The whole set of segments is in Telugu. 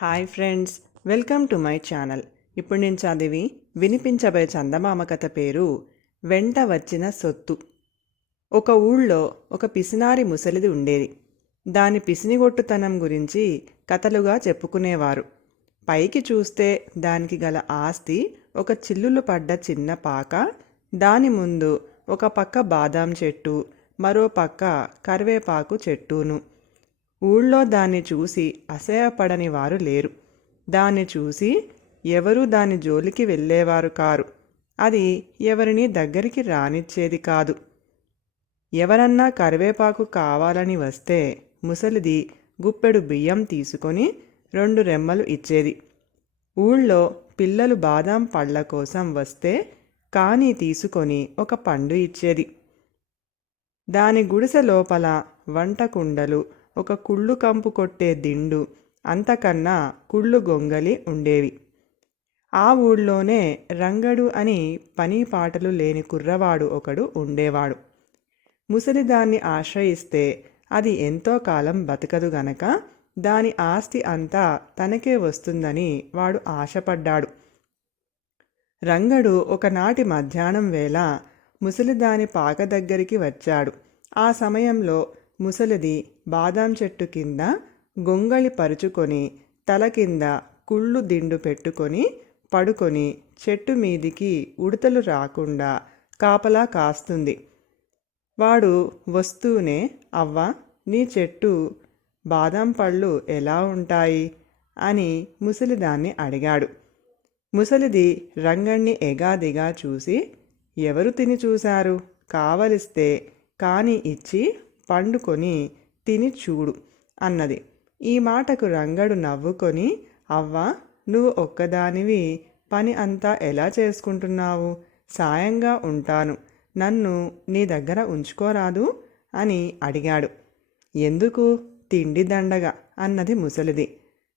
Hi friends welcome to my channel. ఇప్పుడు నేను చదివి వినిపించబోయే చందమామ కథ పేరు వెంట వచ్చిన సొత్తు. ఒక ఊళ్ళో ఒక పిసినారి ముసలిది ఉండేది. దాని పిసినిగొట్టుతనం గురించి కథలుగా చెప్పుకునేవారు. పైకి చూస్తే దానికి గల ఆస్తి ఒక చిల్లులు పడ్డ చిన్న పాక దాని ముందు ఒక పక్క బాదాం చెట్టు మరో పక్క కరివేపాకు చెట్టును. ఊళ్ళో దాన్ని చూసి అసహ్యపడని వారు లేరు. దాన్ని చూసి ఎవరు దాని జోలికి వెళ్ళేవారు కారు. అది ఎవరిని దగ్గరికి రానిచ్చేది కాదు. ఎవరన్నా కరివేపాకు కావాలని వస్తే ముసలిది గుప్పెడు బియ్యం తీసుకొని రెండు రెమ్మలు ఇచ్చేది. ఊళ్ళో పిల్లలు బాదాం పళ్ళ కోసం వస్తే కానీ తీసుకొని ఒక పండు ఇచ్చేది. దాని గుడిసె లోపల వంట కుండలు ఒక కుళ్ళు కంపు కొట్టే దిండు. అంతకన్నా కుళ్ళు గొంగలి ఉండేవి. ఆ ఊళ్ళోనే రంగడు అని పని పాటలు లేని కుర్రవాడు ఒకడు ఉండేవాడు. ముసలి దాన్ని ఆశ్రయిస్తే అది ఎంతో కాలం బతకదు గనక దాని ఆస్తి అంతా తనకే వస్తుందని వాడు ఆశపడ్డాడు. రంగడు ఒకనాటి మధ్యాహ్నం వేళ ముసలిదాని పాక దగ్గరికి వచ్చాడు. ఆ సమయంలో ముసలిది బాదాం చెట్టు కింద గొంగళి పరుచుకొని తల కింద కుళ్ళు దిండు పెట్టుకొని పడుకొని చెట్టు మీదికి ఉడతలు రాకుండా కాపలా కాస్తుంది. వాడు వస్తూనే అవ్వ నీ చెట్టు బాదాం పళ్ళు ఎలా ఉంటాయి? అని ముసలిదాన్ని అడిగాడు. ముసలిది రంగణ్ణి ఎగాదిగా చూసి ఎవరు తిని చూశారు? కావలిస్తే కాని ఇచ్చి పండుకొని తిని చూడు అన్నది. ఈ మాటకు రంగడు నవ్వుకొని అవ్వ నువ్వు ఒక్కదానివి. పని అంతా ఎలా చేసుకుంటున్నావు? సాయంగా ఉంటాను. నన్ను నీ దగ్గర ఉంచుకోరాదు? అని అడిగాడు. ఎందుకు? తిండి దండగ అన్నది ముసలిది.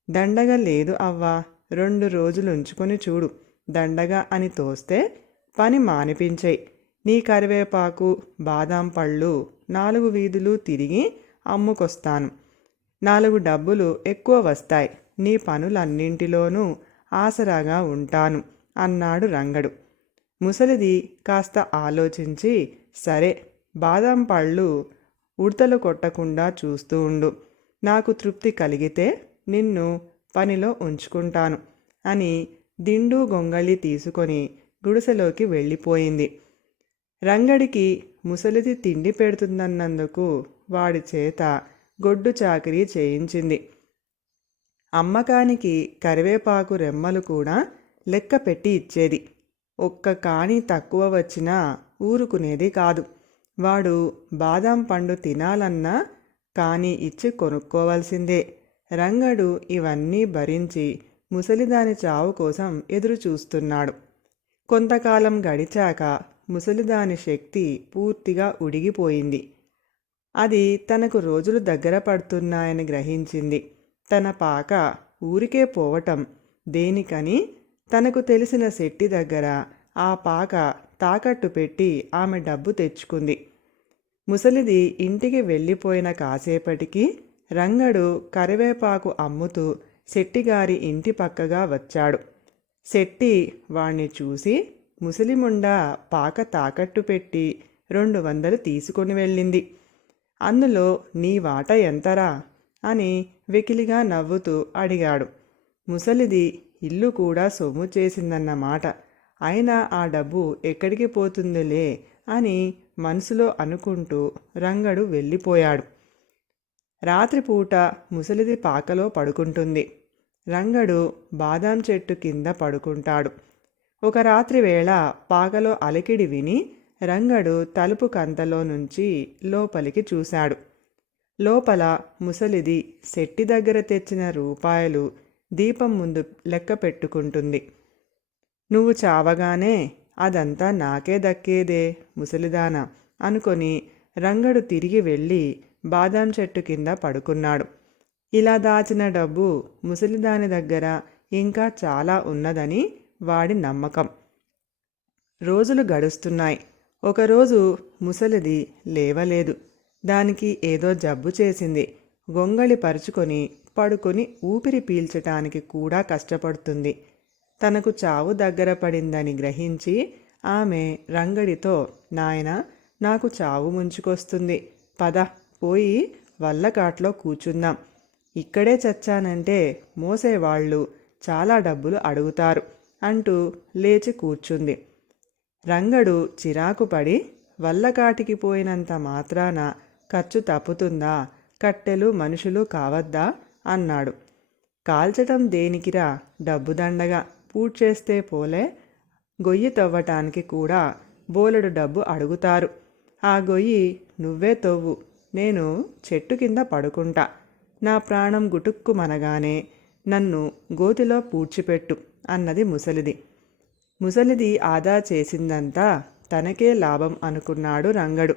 దండగ లేదు అవ్వా. రెండు రోజులు ఉంచుకొని చూడు. దండగా అని తోస్తే పని మానిపించేయి. నీ కరివేపాకు బాదాం పళ్ళు నాలుగు వీధులు తిరిగి అమ్ముకొస్తాను. నాలుగు డబ్బులు ఎక్కువ వస్తాయి. నీ పనులన్నింటిలోనూ ఆసరాగా ఉంటాను అన్నాడు రంగడు. ముసలిది కాస్త ఆలోచించి సరే బాదం పళ్ళు ఉడతలు కొట్టకుండా చూస్తూ ఉండు. నాకు తృప్తి కలిగితే నిన్ను పనిలో ఉంచుకుంటాను అని దిండు గొంగళి తీసుకొని గుడిసెలోకి వెళ్ళిపోయింది. రంగడికి ముసలిది తిండి పెడుతుందన్నందుకు వాడి చేత గొడ్డు చాకరీ చేయించింది. అమ్మకానికి కరివేపాకు రెమ్మలు కూడా లెక్క పెట్టి ఇచ్చేది. ఒక్క కాణి తక్కువ వచ్చినా ఊరుకునేది కాదు. వాడు బాదం పండు తినాలన్నా కానీ ఇచ్చి కొనుక్కోవలసిందే. రంగడు ఇవన్నీ భరించి ముసలిదాని చావు కోసం ఎదురు చూస్తున్నాడు కొంతకాలం గడిచాక ముసలిదాని శక్తి పూర్తిగా ఉడిగిపోయింది. అది తనకు రోజులు దగ్గర పడుతున్నాయని గ్రహించింది. తన పాక ఊరికే పోవటం దేనికని? తనకు తెలిసిన శెట్టి దగ్గర ఆ పాక తాకట్టు పెట్టి ఆమె డబ్బు తెచ్చుకుంది. ముసలిది ఇంటికి వెళ్ళిపోయిన కాసేపటికి రంగడు కరివేపాకు అమ్ముతూ శెట్టిగారి ఇంటి పక్కగా వచ్చాడు. శెట్టి వాణ్ణి చూసి ముసలిముండ పాక తాకట్టు పెట్టి రెండు వందలు తీసుకొని వెళ్ళింది. అందులో నీ వాట ఎంతరా? అని వెకిలిగా నవ్వుతూ అడిగాడు. ముసలిది ఇల్లు కూడా సొమ్ము చేసిందన్నమాట. అయినా ఆ డబ్బు ఎక్కడికి పోతుందిలే? అని మనసులో అనుకుంటూ రంగడు వెళ్ళిపోయాడు. రాత్రిపూట ముసలిది పాకలో పడుకుంటుంది. రంగడు బాదాం చెట్టు కింద పడుకుంటాడు. ఒక రాత్రి వేళ పాకలో అలికిడి విని రంగడు తలుపు కంతలో నుంచి లోపలికి చూశాడు. లోపల ముసలిది శెట్టి దగ్గర తెచ్చిన రూపాయలు దీపం ముందు లెక్క పెట్టుకుంటుంది. నువ్వు చావగానే అదంతా నాకే దక్కేదే ముసలిదాన అనుకొని రంగడు తిరిగి వెళ్ళి బాదాం చెట్టు కింద పడుకున్నాడు. ఇలా దాచిన డబ్బు ముసలిదాని దగ్గర ఇంకా చాలా ఉన్నదని వాడి నమ్మకం. రోజులు గడుస్తున్నాయి. ఒకరోజు ముసలిది లేవలేదు. దానికి ఏదో జబ్బు చేసింది. గొంగళి పరుచుకొని పడుకొని ఊపిరి పీల్చటానికి కూడా కష్టపడుతుంది. తనకు చావు దగ్గర పడిందని గ్రహించి ఆమె రంగడితో నాయన నాకు చావు ముంచుకొస్తుంది. పద పోయి వల్లకాట్లో కూర్చుందాం. ఇక్కడే చచ్చానంటే మోసేవాళ్ళు చాలా డబ్బులు అడుగుతారు. అంటూ లేచి కూర్చుంది. రంగడు చిరాకు పడి వల్లకాటికి పోయినంత మాత్రాన ఖర్చు తప్పుతుందా కట్టెలు మనుషులు కావద్దా అన్నాడు. కాల్చటం దేనికిరా డబ్బు దండగా పూడ్చేస్తే పోలే గొయ్యి తవ్వటానికి కూడా బోలెడు డబ్బు అడుగుతారు. ఆ గొయ్యి నువ్వే తవ్వు నేను చెట్టు కింద పడుకుంటా. నా ప్రాణం గుటుక్కుమనగానే నన్ను గోతిలో పూడ్చిపెట్టు. అన్నది ముసలిది. ముసలిది ఆదా చేసిందంతా తనకే లాభం అనుకున్నాడు రంగడు.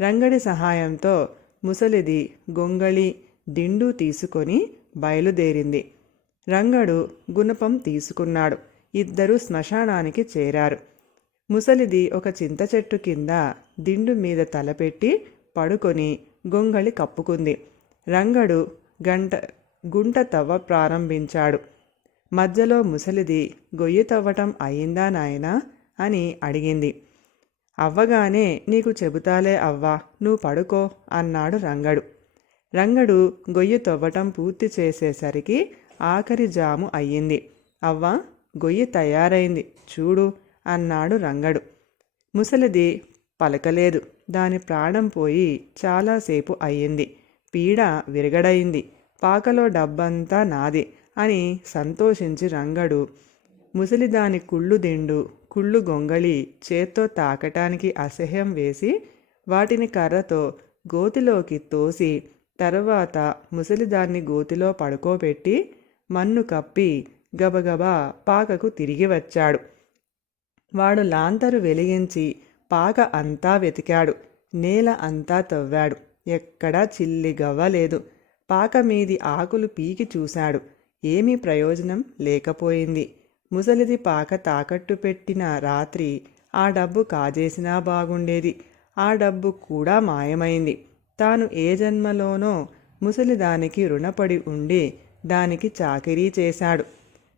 రంగడి సహాయంతో ముసలిది గొంగళి దిండు తీసుకొని బయలుదేరింది. రంగడు గుణపం తీసుకున్నాడు. ఇద్దరు శ్మశానానికి చేరారు. ముసలిది ఒక చింత చెట్టు కింద దిండు మీద తలపెట్టి పడుకొని గొంగళి కప్పుకుంది. రంగడు గంట గుంట తవ్వ ప్రారంభించాడు. మధ్యలో ముసలిది గొయ్యి తవ్వటం అయిందా నాయనా? అని అడిగింది. అవ్వగానే నీకు చెబుతాలే అవ్వా నువ్వు పడుకో అన్నాడు రంగడు. రంగడు గొయ్యి తవ్వటం పూర్తి చేసేసరికి ఆఖరి జాము అయ్యింది. అవ్వ గొయ్యి తయారైంది చూడు అన్నాడు రంగడు. ముసలిది పలకలేదు. దాని ప్రాణం పోయి చాలాసేపు అయ్యింది. పీడ విరగడైంది. పాకలో డబ్బంతా నాది. అని సంతోషించి రంగడు. ముసలిదాని కుళ్ళు దిండు కుళ్ళు గొంగళి చేత్తో తాకటానికి అసహ్యం వేసి వాటిని కర్రతో గోతిలోకి తోసి తర్వాత ముసలిదాన్ని గోతిలో పడుకోబెట్టి మన్ను కప్పి గబగబా పాకకు తిరిగి వచ్చాడు. వాడు లాంతరు వెలిగించి పాక అంతా వెతికాడు. నేల అంతా తవ్వాడు. ఎక్కడా చిల్లి గవ్వలేదు పాక మీది ఆకులు పీకి చూశాడు. ఏమీ ప్రయోజనం లేకపోయింది. ముసలిది పాక తాకట్టు పెట్టిన రాత్రి ఆ డబ్బు కాజేసినా బాగుండేది. ఆ డబ్బు కూడా మాయమైంది. తాను ఏ జన్మలోనో ముసలిదానికి రుణపడి ఉండి దానికి చాకిరీ చేశాడు.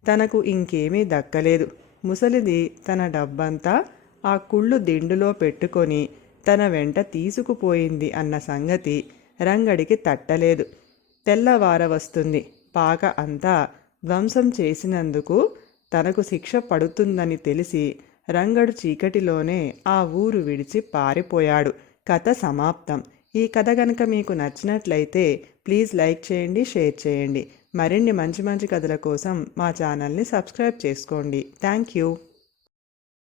తనకు ఇంకేమీ దక్కలేదు. ముసలిది తన డబ్బంతా ఆ కుళ్ళు దిండులో పెట్టుకొని తన వెంట తీసుకుపోయింది అన్న సంగతి రంగడికి తట్టలేదు. తెల్లవార వస్తుంది పాక అంతా ధ్వంసం చేసినందుకు తనకు శిక్ష పడుతుందని తెలిసి రంగడు చీకటిలోనే ఆ ఊరు విడిచి పారిపోయాడు. కథ సమాప్తం. ఈ కథ కనుక మీకు నచ్చినట్లయితే ప్లీజ్ లైక్ చేయండి షేర్ చేయండి. మరిన్ని మంచి మంచి కథల కోసం మా ఛానల్ని సబ్స్క్రైబ్ చేసుకోండి. Thank you.